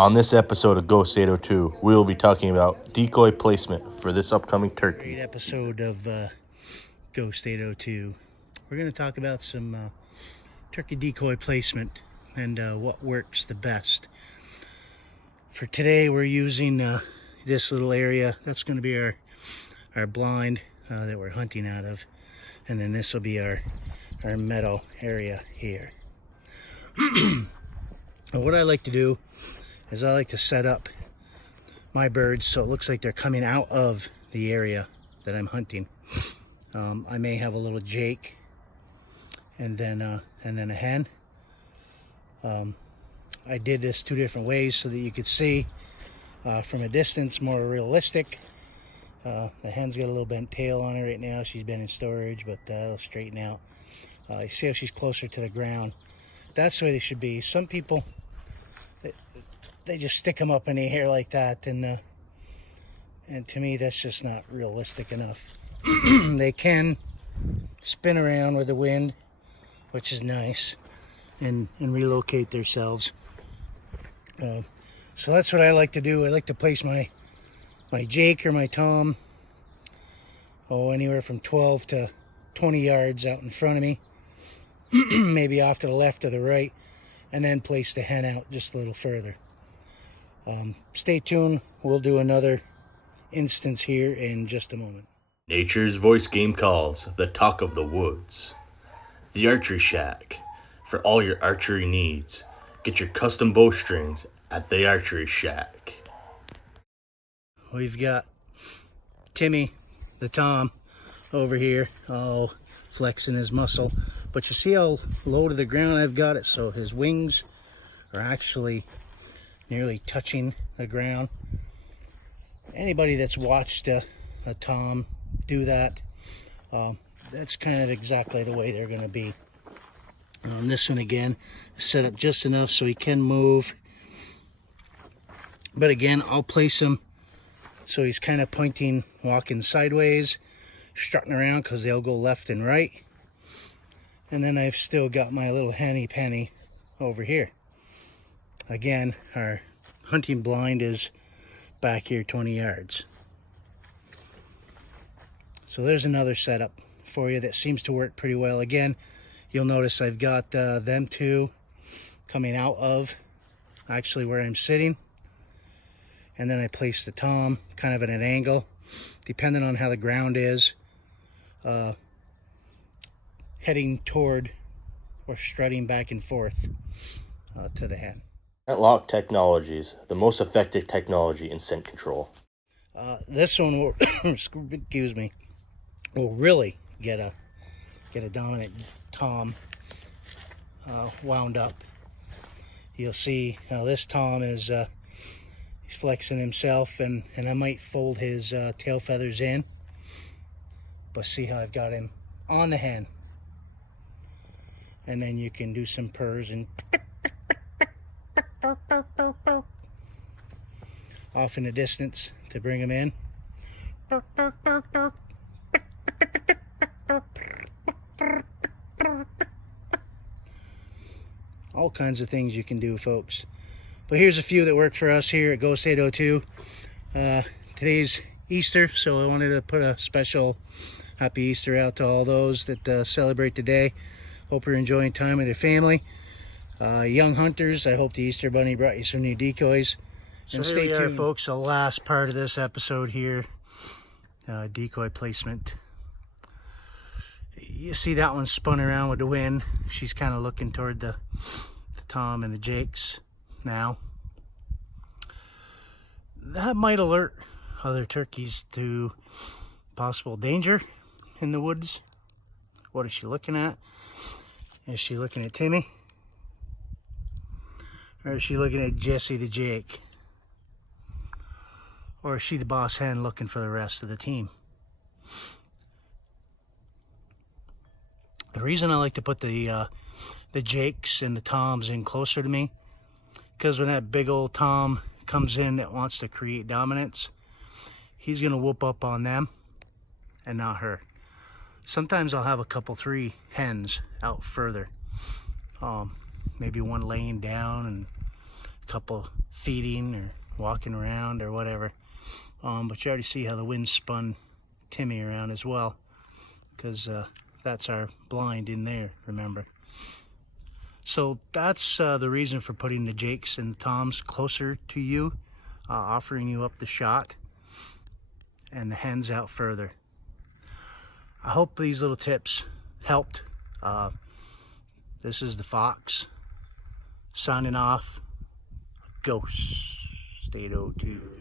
On this episode of Ghost 802, we will be talking about decoy placement for this upcoming turkey. Great episode of Ghost 802. We're going to talk about some turkey decoy placement and what works the best. For today, we're using this little area. That's going to be our blind that we're hunting out of. And then this will be our meadow area here. What I like to do is I like to set up my birds so it looks like they're coming out of the area that I'm hunting. I may have a little jake and then a hen. I did this two different ways so that you could see from a distance, more realistic. The hen's got a little bent tail on her right now. She's been in storage, but that'll straighten out. You see how she's closer to the ground. That's the way they should be. Some people, they just stick them up in the air like that, and to me that's just not realistic enough. They can spin around with the wind, which is nice, and relocate themselves. So that's what I like to do. I like to place my jake or my tom anywhere from 12 to 20 yards out in front of me, maybe off to the left or the right, and then place the hen out just a little further. Stay tuned. We'll do another instance here in just a moment. Nature's voice game calls, the talk of the woods. The Archery Shack. For all your archery needs, get your custom bowstrings at the Archery Shack. We've got Timmy, the tom, over here, all flexing his muscle. But you see how low to the ground I've got it, so his wings are actually nearly touching the ground. Anybody that's watched a tom do that, that's kind of exactly the way they're going to be. This one again is set up just enough so he can move, but again I'll place him so he's kind of pointing, walking sideways, strutting around, because they'll go left and right. And then I've still got my little henny penny over here. Again, our hunting blind is back here 20 yards. So there's another setup for you that seems to work pretty well. Again, you'll notice I've got them two coming out of actually where I'm sitting. And then I place the tom kind of at an angle, depending on how the ground is, heading toward or strutting back and forth to the hen. Lock Technologies, the most effective technology in scent control. This one will, excuse me, will really get a dominant tom wound up. You'll see how this tom is he's flexing himself, and I might fold his tail feathers in, but see how I've got him on the hen. And then you can do some purrs and off in the distance to bring him in. All kinds of things you can do, folks. But here's a few that work for us here at Ghost 802. Today's Easter, so I wanted to put a special Happy Easter out to all those that celebrate today. Hope you're enjoying time with your family. Young hunters, I hope the Easter Bunny brought you some new decoys. And stay tuned, folks. The last part of this episode here, decoy placement. You see that one spun around with the wind. She's kind of looking toward the tom and the jakes now. That might alert other turkeys to possible danger in the woods. What is she looking at? Is she looking at Timmy? Or is she looking at Jesse the jake? Or is she the boss hen looking for the rest of the team? The reason I like to put the jakes and the toms in closer to me, because when that big old tom comes in that wants to create dominance, he's going to whoop up on them and not her. Sometimes I'll have a couple, 3 hens out further, maybe one laying down and couple feeding or walking around or whatever. But you already see how the wind spun Timmy around as well, because that's our blind in there, remember. So that's the reason for putting the Jakes and the Toms closer to you, offering you up the shot, and the hens out further. I hope these little tips helped. This is the Fox signing off. Ghost State 02.